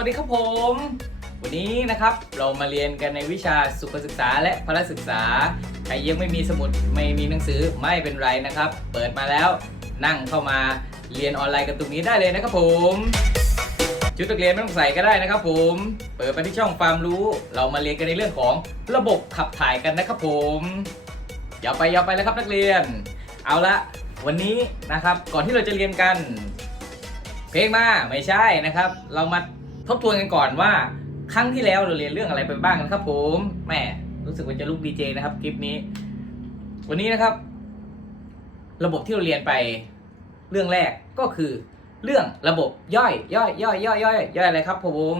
วัสดีครับผม วันนี้นะครับเรามาเรียนกันในวิชาสุขศึกษาและพละศึกษา ใครยังไม่มีสมุดไม่มีหนังสือไม่เป็นไรนะครับ เปิดมาแล้วนั่งเข้ามาเรียนออนไลน์กันตรงนี้ได้เลยนะครับผม ชุดนักเรียนไม่ต้องใส่ก็ได้นะครับผม เปิดไปที่ช่องความรู้ เรามาเรียนกันในเรื่องของระบบขับถ่ายกันนะครับผมอย่าไปอย่าไปแล้วครับนักเรียน เอาละวันนี้นะครับก่อนที่เราจะเรียนกัน เพลงมาไม่ใช่นะครับ เรามา ทบทวนกันก่อนว่าครั้งที่แล้วเราเรียนเรื่องอะไรไปบ้างนะครับ ผมแหมรู้สึกว่าจะลุกดีเจนะครับคลิปนี้ วันนี้นะครับ ระบบที่เราเรียนไปเรื่องแรกก็คือ เรื่องระบบย่อย ย่อยย่อยย่อยย่อยย่อยอะไรครับ ผม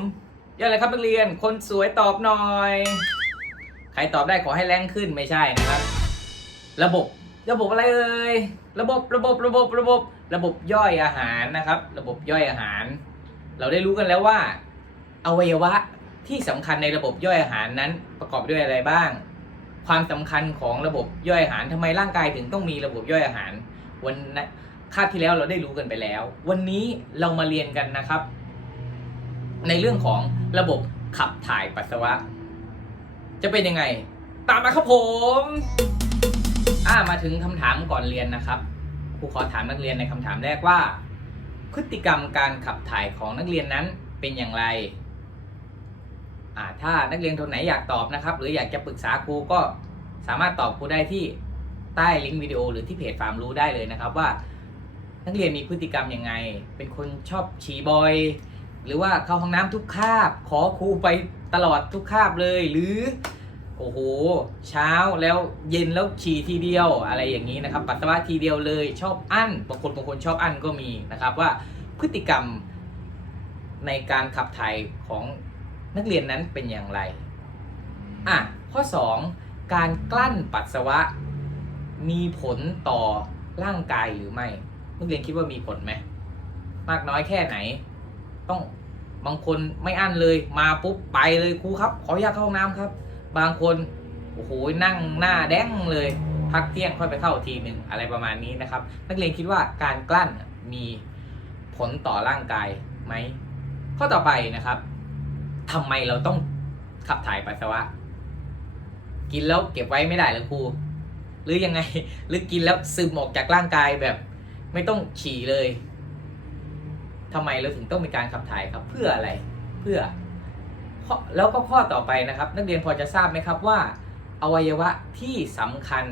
ย่อยอะไรครับนักเรียน คนสวยตอบหน่อย ใครตอบได้ขอให้แรงขึ้นไม่ใช่นะครับ ระบบ ระบบอะไรเอ่ยระบบระบบระบบระบบ ระบบย่อยอาหารนะครับ ระบบย่อยอาหาร เราได้รู้กันแล้วว่า อวัยวะที่สำคัญในระบบย่อยอาหารนั้นประกอบด้วยอะไรบ้าง ความสำคัญของระบบย่อยอาหารทำไมร่างกายถึงต้องมีระบบย่อยอาหาร วันนะคาบที่แล้วเราได้รู้กันไปแล้ว วันนี้เรามาเรียนกันนะครับ ในเรื่องของระบบขับถ่ายปัสสาวะ จะเป็นยังไง ตามมาครับผมอ่ามาถึงคำถามก่อนเรียนนะครับครูขอถามนักเรียนในคำถามแรกว่า พฤติกรรมการขับถ่ายของนักเรียนนั้นเป็นอย่างไร ถ้านักเรียนคนไหนอยากตอบนะครับ หรืออยากจะปรึกษาครูก็สามารถตอบครูได้ที่ใต้ลิงก์วิดีโอหรือที่เพจฟาร์มรู้ได้เลยนะครับว่า นักเรียนมีพฤติกรรมยังไง เป็นคนชอบฉี่บ่อย หรือว่าเข้าห้องน้ำทุกคาบ ขอครูไปตลอดทุกคาบเลย หรือ โอ้โห เช้าแล้วเย็นแล้วฉี่ทีเดียวอะไรอย่างนี้นะครับ ปัสสาวะทีเดียวเลยชอบอั้นบางคนบางคนชอบอั้นก็มีนะครับว่าพฤติกรรมในการขับถ่ายของนักเรียนนั้นเป็นอย่างไรอะข้อ 2 การกลั้นปัสสาวะ มีผลต่อร่างกายหรือไม่นักเรียนคิดว่ามีผลไหมมากน้อยแค่ไหน ต้องบางคนไม่อั้นเลยมาปุ๊บไปเลยครูครับ ขออนุญาตเข้าห้องน้ำครับ บางคนโอ้โหนั่งหน้าแดงเลยพักเที่ยงค่อยไปเข้าทีหนึ่งอะไรประมาณนี้นะครับ นักเรียนคิดว่าการกลั้นมีผลต่อร่างกายไหมข้อต่อไปนะครับทำไมเราต้องขับถ่ายปัสสาวะ กินแล้วเก็บไว้ไม่ได้หรือครูหรือยังไงหรือกินแล้วซึมออกจากร่างกายแบบไม่ต้องฉี่เลยทำไมเราถึงต้องมีการขับถ่ายครับ เพื่ออะไรเพื่อ แล้วก็ข้อต่อไปนะครับ นักเรียนพอจะทราบไหมครับว่า อวัยวะที่สำคัญ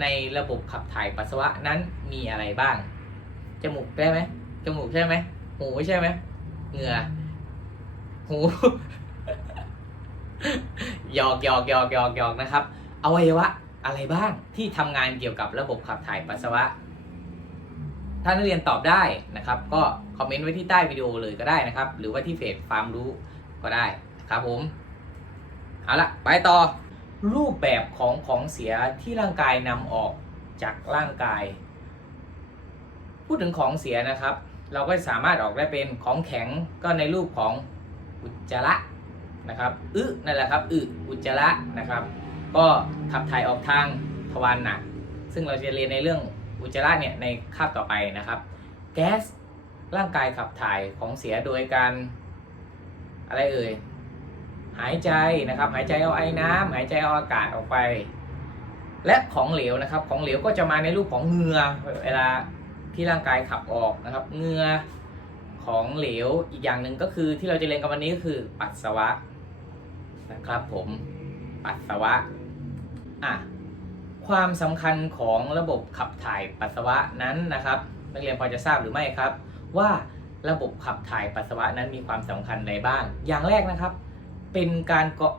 ในระบบขับถ่ายปัสสาวะนั้นมีอะไรบ้าง จมูกได้ไหมจมูกใช่ไหมหูใช่ไหมเหงื่อหูหยอกหยอกหยอกหยอกหยอกนะครับ อวัยวะอะไรบ้างที่ทำงานเกี่ยวกับระบบขับถ่ายปัสสาวะ ถ้านักเรียนตอบได้นะครับ ก็คอมเมนต์ไว้ที่ใต้วิดีโอเลยก็ได้นะครับ หรือว่าที่เพจฟาร์มรู้ก็ได้ ครับผมเอาละไปต่อรูปแบบของของเสียที่ร่างกายนำออกจากร่างกาย พูดถึงของเสียนะครับ เราก็สามารถออกได้เป็นของแข็งก็ในรูปของอุจจาระนะครับอึนั่นแหละครับอึอุจจาระนะครับ ก็ขับถ่ายออกทางทวารหนัก ซึ่งเราจะเรียนในเรื่องอุจจาระเนี่ยในคาบต่อไปนะครับ แก๊สร่างกายขับถ่ายของเสียโดยการอะไรเอ่ย หายใจนะครับ หายใจเอาไอ้น้ำหายใจเอาอากาศออกไป และของเหลวนะครับ ของเหลวก็จะมาในรูปของเหงื่อเวลาที่ร่างกายขับออกนะครับเหงื่อของเหลวอีกอย่างหนึ่งก็คือที่เราจะเรียนกันวันนี้ก็คือปัสสาวะนะครับผมปัสสาวะอะความสำคัญของระบบขับถ่ายปัสสาวะนั้นนะครับนักเรียนพอจะทราบหรือไม่ครับ ว่าระบบขับถ่ายปัสสาวะนั้นมีความสำคัญใดบ้าง อย่างแรกนะครับ เป็นการเกาะ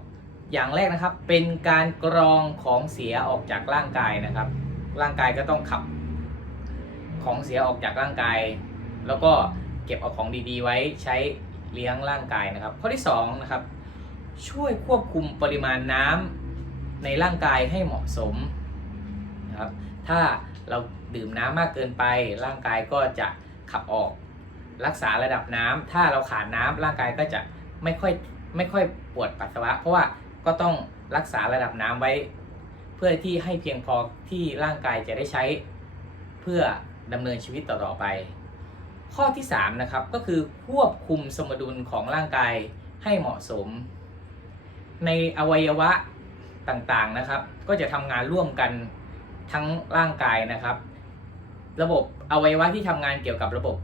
อย่างแรกนะครับ เป็นการกรองของเสียออกจากร่างกายนะครับ ร่างกายก็ต้องขับ ของเสียออกจากร่างกาย แล้วก็เก็บเอาของดีๆ ไว้ใช้เลี้ยงร่างกายนะครับ ข้อที่สองนะครับ ช่วยควบคุมปริมาณน้ำในร่างกายให้เหมาะสมนะครับ ถ้าเราดื่มน้ำมากเกินไป ร่างกายก็จะขับออก รักษาระดับน้ำถ้าเราขาดน้ำร่างกายก็จะไม่ค่อย ไม่ค่อยปวดปัสสาวะ เพราะว่าก็ต้องรักษาระดับน้ำไว้ เพื่อที่ให้เพียงพอที่ร่างกายจะได้ใช้เพื่อดำเนินชีวิตต่อๆไป ข้อที่3นะครับก็คือควบคุมสมดุลของร่างกายให้เหมาะสม ในอวัยวะต่างๆนะครับ ก็จะทำงานร่วมกันทั้งร่างกายนะครับ ระบบอวัยวะที่ทำงานเกี่ยวกับระบบ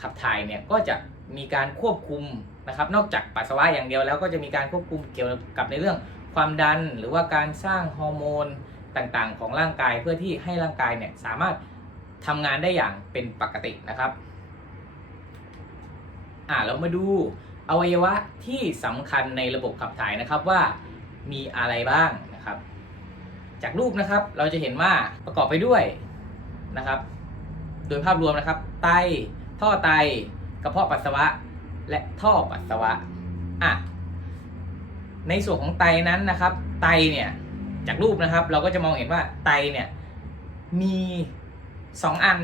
ขับถ่ายเนี่ยก็จะมีการควบคุม นะครับ นอกจากปัสสาวะอย่างเดียวแล้วก็จะมีการควบคุมเกี่ยวกับในเรื่องความดันหรือว่าการสร้างฮอร์โมนต่างๆ ของร่างกายเพื่อที่ให้ร่างกายเนี่ยสามารถทำงานได้อย่างเป็นปกตินะครับอ่าเรามาดูอวัยวะที่สำคัญในระบบขับถ่ายนะครับว่ามีอะไรบ้างนะครับ จากรูปนะครับเราจะเห็นว่าประกอบไปด้วยนะครับ โดยภาพรวมนะครับ ไต ท่อไต กระเพาะปัสสาวะ และท่อปัสสาวะอะในส่วนของไตนั้นนะครับ ไตเนี่ยจากรูปนะครับ เราก็จะมองเห็นว่าไตเนี่ยมีสองอัน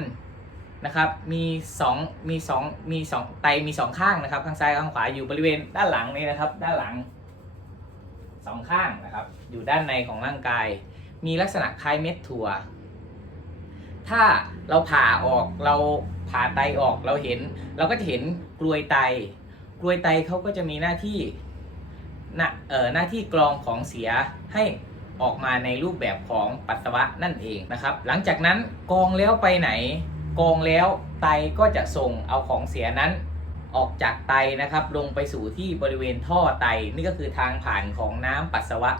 นะครับ มีสองมีสองมีสองไตมีสองข้างนะครับ ข้างซ้ายข้างขวาอยู่บริเวณด้านหลังนี่นะครับ ด้านหลังสองข้างนะครับ อยู่ด้านในของร่างกาย มีลักษณะคล้ายเม็ดถั่ว ถ้าเราผ่าออกเรา ผ่าไตออกเราเห็น เราก็จะเห็นกลวยไต กลวยไตเขาก็จะมีหน้าที่หน้าเอ่อหน้าที่กรองของเสียให้ออกมาในรูปแบบของปัสสาวะนั่นเองนะครับ หลังจากนั้นกรองแล้วไปไหนกรองแล้วไตก็จะส่งเอาของเสียนั้นออกจากไตนะครับ ลงไปสู่ที่บริเวณท่อไตนี่ก็คือทางผ่านของน้ำปัสสาวะ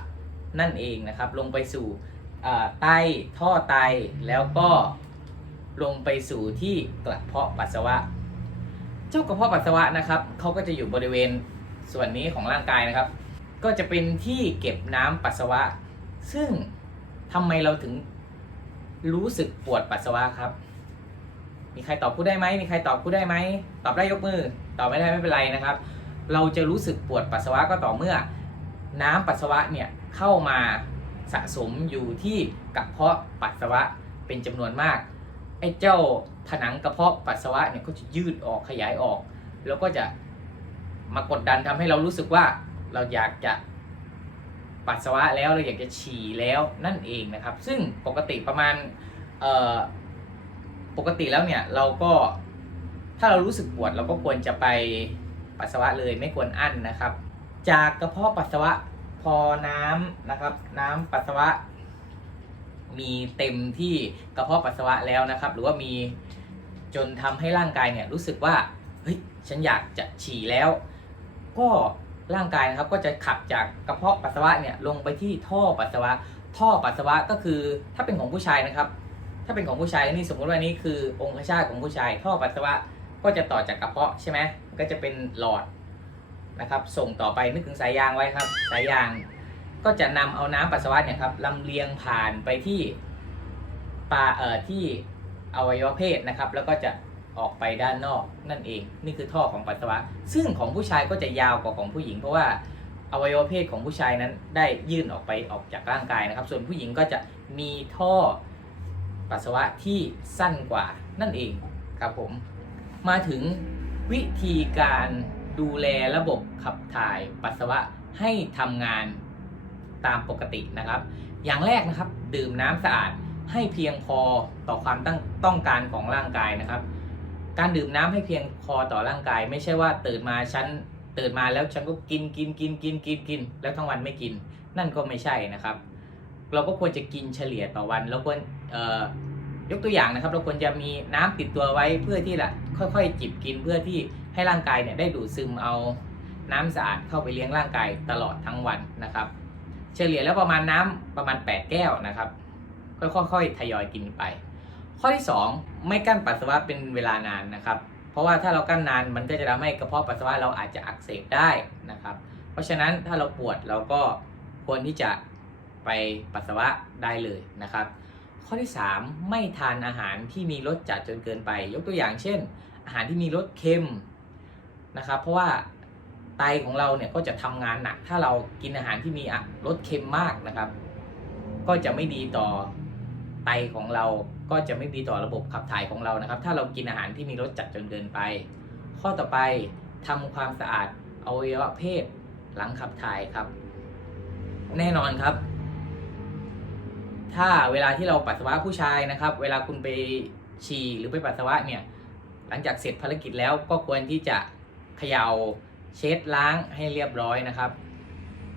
นั่นเองนะครับ ลงไปสู่ไตท่อไตแล้วก็ ลงไปสู่ที่กระเพาะปัสสาวะ เจ้ากระเพาะปัสสาวะนะครับเขาก็จะอยู่บริเวณส่วนนี้ของร่างกายนะครับ ก็จะเป็นที่เก็บน้ำปัสสาวะ ซึ่งทำไมเราถึงรู้สึกปวดปัสสาวะครับ มีใครตอบกูได้ไหมมีใครตอบกูได้ไหมตอบได้ยกมือ ตอบไม่ได้ไม่เป็นไรนะครับ เราจะรู้สึกปวดปัสสาวะก็ต่อเมื่อ น้ำปัสสาวะเนี่ยเข้ามาสะสมอยู่ที่กระเพาะปัสสาวะเป็นจำนวนมาก ไอ้เจ้าผนังกระเพาะปัสสาวะเนี่ยก็จะยืดออกขยายออก แล้วก็จะมากดดันทำให้เรารู้สึกว่าเราอยากจะปัสสาวะแล้วเราอยากจะฉี่แล้วนั่นเองนะครับ ซึ่งปกติประมาณปกติแล้วเนี่ยเราก็ถ้าเรารู้สึกปวดเราก็ควรจะไปปัสสาวะเลยไม่ควรอั้นนะครับ จากกระเพาะปัสสาวะพอน้ำนะครับ น้ำปัสสาวะ มีเต็มที่กระเพาะปัสสาวะแล้วนะครับ หรือว่ามีจนทำให้ร่างกายเนี่ยรู้สึกว่าเฮ้ยฉันอยากจะฉี่แล้ว ก็ร่างกายนะครับก็จะขับจากกระเพาะปัสสาวะเนี่ยลงไปที่ท่อปัสสาวะ ท่อปัสสาวะก็คือถ้าเป็นของผู้ชายนะครับ ถ้าเป็นของผู้ชายนี่สมมติว่านี่คือองคชาตของผู้ชาย ท่อปัสสาวะก็จะต่อจากกระเพาะใช่ไหมก็จะเป็นหลอดนะครับ ส่งต่อไปนึกถึงสายยางไว้ครับ สายยาง ก็จะนำเอาน้ำปัสสาวะเนี่ยครับลำเลียงผ่านไปที่ปลาเอ่อที่อวัยวะเพศนะครับ แล้วก็จะออกไปด้านนอกนั่นเอง นี่คือท่อของปัสสาวะ ซึ่งของผู้ชายก็จะยาวกว่าของผู้หญิง เพราะว่าอวัยวะเพศของผู้ชายนั้นได้ยื่นออกไปออกจากร่างกายนะครับ ส่วนผู้หญิงก็จะมีท่อปัสสาวะที่สั้นกว่านั่นเองครับผม มาถึงวิธีการดูแลระบบขับถ่ายปัสสาวะให้ทำงาน ตามปกตินะครับ อย่างแรกนะครับ ดื่มน้ำสะอาดให้เพียงพอต่อความตั้งต้องการของร่างกายนะครับ การดื่มน้ำให้เพียงพอต่อร่างกาย ไม่ใช่ว่าตื่นมาฉันตื่นมาแล้วฉันก็กินกินกินกินกินกิน แล้วทั้งวันไม่กิน นั่นก็ไม่ใช่นะครับ เราก็ควรจะกินเฉลี่ยต่อวันเราควรเอ่ยกตัวอย่างนะครับ เราควรจะมีน้ำติดตัวไว้เพื่อที่จะค่อยๆ จิบกินเพื่อที่ให้ร่างกายเนี่ยได้ดูดซึมเอาน้ำสะอาดเข้าไปเลี้ยงร่างกายตลอดทั้งวันนะครับ เฉลี่ยแล้วประมาณน้ำประมาณ 8 แก้วนะครับ ค่อยๆทยอยกินไป ข้อที่ 2 ไม่กั้นปัสสาวะเป็นเวลานานนะครับ เพราะว่าถ้าเรากั้นนานมันก็จะทำให้กระเพาะปัสสาวะเราอาจจะอักเสบได้นะครับ เพราะฉะนั้นถ้าเราปวดเราก็ควรที่จะไปปัสสาวะได้เลยนะครับ ข้อที่ 3 ไม่ทานอาหารที่มีรสจัดจนเกินไป ยกตัวอย่างเช่น อาหารที่มีรสเค็มนะครับ เพราะว่า ไตของเราเนี่ยก็จะทำงานหนัก ถ้าเรากินอาหารที่มีรสเค็มมากนะครับ ก็จะไม่ดีต่อไตของเราก็จะไม่ดีต่อระบบขับถ่ายของเรานะครับ ถ้าเรากินอาหารที่มีรสจัดจนเกินไป ข้อต่อไปทำความสะอาดอวัยวะเพศหลังขับถ่ายครับ แน่นอนครับ ถ้าเวลาที่เราปัสสาวะผู้ชายนะครับ เวลาคุณไปฉี่หรือไปปัสสาวะเนี่ย หลังจากเสร็จภารกิจแล้วก็ควรที่จะเขย่า เช็ดล้างให้เรียบร้อยนะครับ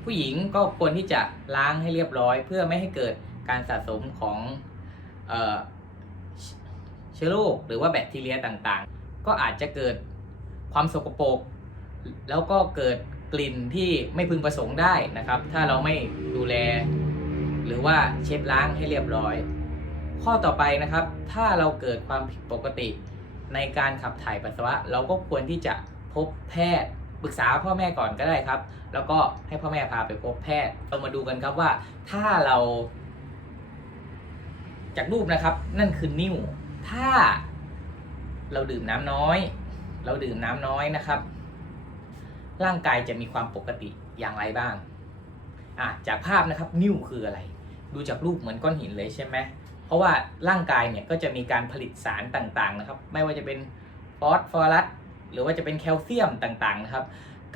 ผู้หญิงก็ควรที่จะล้างให้เรียบร้อย เพื่อไม่ให้เกิดการสะสมของเชเชื้อโรคหรือว่าแบคทีเรียต่างๆ ก็อาจจะเกิดความสกปรกแล้วก็เกิดกลิ่นที่ไม่พึงประสงค์ได้นะครับ ถ้าเราไม่ดูแล หรือว่าเช็ดล้างให้เรียบร้อย ข้อต่อไปนะครับ ถ้าเราเกิดความผิดปกติในการขับถ่ายปัสสาวะ เราก็ควรที่จะพบแพทย์ ปรึกษาพ่อแม่ก่อนก็ได้ครับ แล้วก็ให้พ่อแม่พาไปพบแพทย์เรามาดูกันครับว่าถ้าเรา จากรูปนะครับ นั่นคือนิ่ว ถ้าเราดื่มน้ำน้อย เราดื่มน้ำน้อยนะครับ ร่างกายจะมีความปกติอย่างไรบ้างอะจากภาพนะครับนิ่วคืออะไร ดูจากรูปเหมือนก้อนหินเลยใช่ไหมเพราะว่าร่างกายเนี่ยก็จะมีการผลิตสารต่างๆนะครับ ไม่ว่าจะเป็นฟอสฟอรัส หรือว่าจะเป็นแคลเซียมต่างๆนะครับ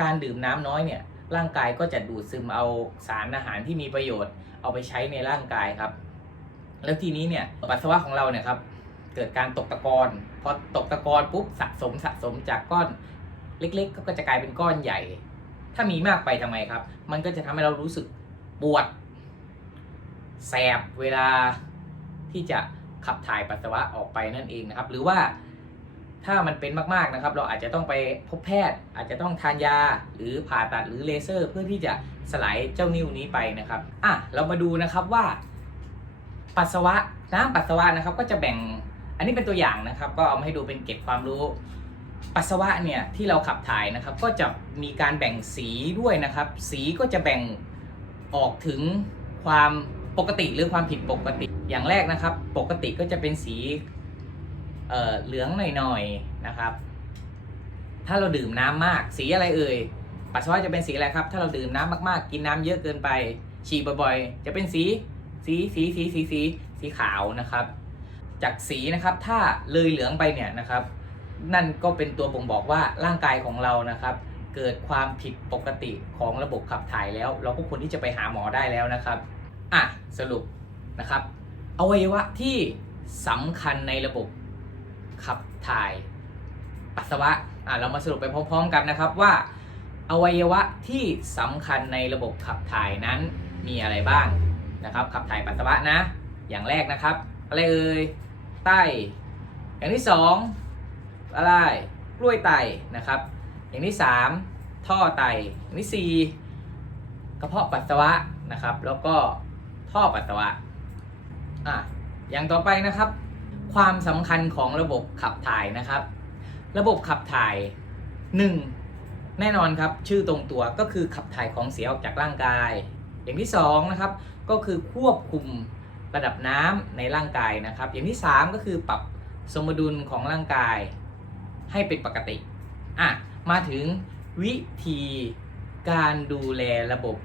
การดื่มน้ำน้อยเนี่ยร่างกายก็จะดูดซึมเอาสารอาหารที่มีประโยชน์ เอาไปใช้ในร่างกายครับ แล้วทีนี้เนี่ยปัสสาวะของเราเนี่ยครับเกิดการตกตะกอนพอตกตะกอนปุ๊บสะสมสะสมจากก้อนเล็กๆ ก็จะกลายเป็นก้อนใหญ่ ถ้ามีมากไปทำไมครับ มันก็จะทำให้เรารู้สึกปวด แสบเวลาที่จะขับถ่ายปัสสาวะออกไปนั่นเองนะครับ หรือว่า ถ้ามันเป็นมากๆนะครับ เราอาจจะต้องไปพบแพทย์ อาจจะต้องทานยา หรือผ่าตัดหรือเลเซอร์ เพื่อที่จะสลายเจ้านิ้วนี้ไปนะครับอะเรามาดูนะครับว่า ปัสสาวะน้ำปัสสาวะนะครับ ก็จะแบ่งอันนี้เป็นตัวอย่างนะครับ ก็เอามาให้ดูเป็นเก็บความรู้ ปัสสาวะเนี่ยที่เราขับถ่ายนะครับ ก็จะมีการแบ่งสีด้วยนะครับ สีก็จะแบ่งออกถึงความปกติหรือความผิดปกติอย่างแรกนะครับ ปกติก็จะเป็นสี เเหลืองหน่อยๆนะครับ ถ้าเราดื่มน้ำมากสีอะไรเอ่ยปัสสาวะจะเป็นสีอะไรครับ ถ้าเราดื่มน้ำมากๆ กินน้ำเยอะเกินไป ฉี่บ่อยๆ จะเป็นสีสีสีสีสีสีสีขาวนะครับ จากสีนะครับถ้าเลยเหลืองไปเนี่ยนะครับ นั่นก็เป็นตัวบ่งบอกว่าร่างกายของเรานะครับ เกิดความผิดปกติของระบบขับถ่ายแล้ว เราก็ควรที่จะไปหาหมอได้แล้วนะครับอะสรุปนะครับอวัยวะที่สำคัญในระบบ ขับถ่ายปัสสาวะอะเรามาสรุปไปพร้อมๆกันนะครับว่า อวัยวะที่สำคัญในระบบขับถ่ายนั้นมีอะไรบ้างนะครับ ขับถ่ายปัสสาวะนะ อย่างแรกนะครับอะไรเอ่ยไตอย่างที่สองอะไรกล้วยไตนะครับ อย่างที่ 3 ท่อไตอย่างที่4กระเพาะปัสสาวะนะครับ แล้วก็ท่อปัสสาวะอะอย่างต่อไปนะครับ ความสำคัญของระบบขับถ่ายนะครับ ระบบขับถ่าย 1. แน่นอนครับชื่อตรงตัวก็คือขับถ่ายของเสียออกจากร่างกาย อย่างที่2นะครับก็คือควบคุมระดับน้ำในร่างกายนะครับ อย่างที่ 3 ก็คือปรับสมดุลของร่างกายให้เป็นปกติอะมาถึงวิธีการดูแลระบบ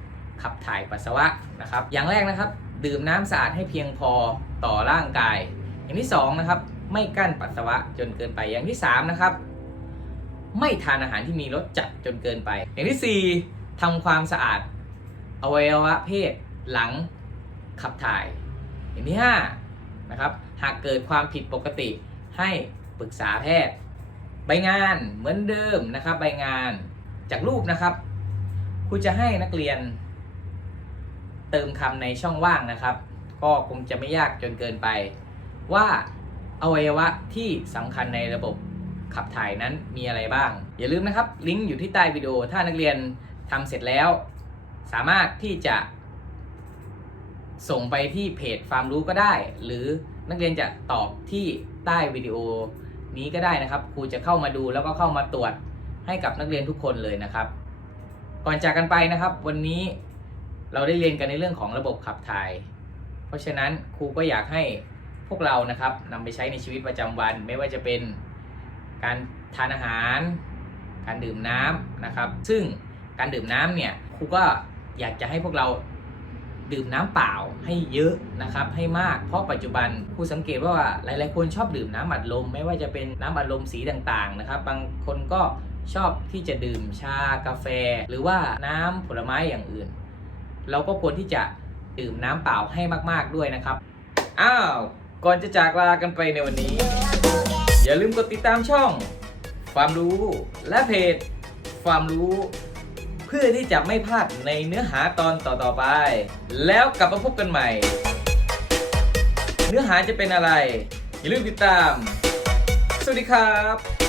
ขับถ่ายปัสสาวะนะครับ อย่างแรกนะครับ ดื่มน้ำสะอาดให้เพียงพอต่อร่างกาย อย่างที่สองนะครับไม่กั้นปัสสาวะจนเกินไปอย่างที่สามนะครับไม่ทานอาหารที่มีรสจัดจนเกินไป อย่างที่สี่ทำความสะอาดอวัยวะเพศหลังขับถ่าย อย่างที่ห้านะครับหากเกิดความผิดปกติให้ปรึกษาแพทย์ ใบงานเหมือนเดิมนะครับใบงานจากรูปนะครับครูจะให้นักเรียน เติมคำในช่องว่างนะครับ ก็คงจะไม่ยากจนเกินไป ว่าอวัยวะที่สำคัญในระบบขับถ่ายนั้นมีอะไรบ้าง อย่าลืมนะครับลิงก์อยู่ที่ใต้วิดีโอถ้านักเรียนทำเสร็จแล้ว สามารถที่จะส่งไปที่เพจฟามรู้ก็ได้ หรือนักเรียนจะตอบที่ใต้วิดีโอนี้ก็ได้นะครับครูจะเข้ามาดูแล้วก็เข้ามาตรวจให้กับนักเรียนทุกคนเลยนะครับ ก่อนจากกันไปนะครับ วันนี้เราได้เรียนกันในเรื่องของระบบขับถ่าย เพราะฉะนั้นครูก็อยากให้ พวกเรานะครับนำไปใช้ในชีวิตประจำวัน ไม่ว่าจะเป็นการทานอาหาร การดื่มน้ำนะครับ ซึ่งการดื่มน้ำเนี่ยครูก็อยากจะให้พวกเราดื่มน้ำเปล่าให้เยอะนะครับให้มากเพราะปัจจุบันครูสังเกตว่าหลาย ๆ คนชอบดื่มน้ำอัดลม ไม่ว่าจะเป็นน้ำอัดลมสีต่างๆนะครับ บางคนก็ชอบที่จะดื่มชากาแฟ หรือว่าน้ำผลไม้อย่างอื่น เราก็ควรที่จะดื่มน้ำเปล่าให้มาก ๆ ด้วยนะครับ อ้าว ก่อนจะจากลากันไปในวันนี้ อย่าลืมกดติดตามช่อง ความรู้และเพจ ความรู้ เพื่อที่จะไม่พลาดในเนื้อหาตอนต่อๆไป แล้วกลับมาพบกันใหม่ เนื้อหาจะเป็นอะไร อย่าลืมติดตาม สวัสดีครับ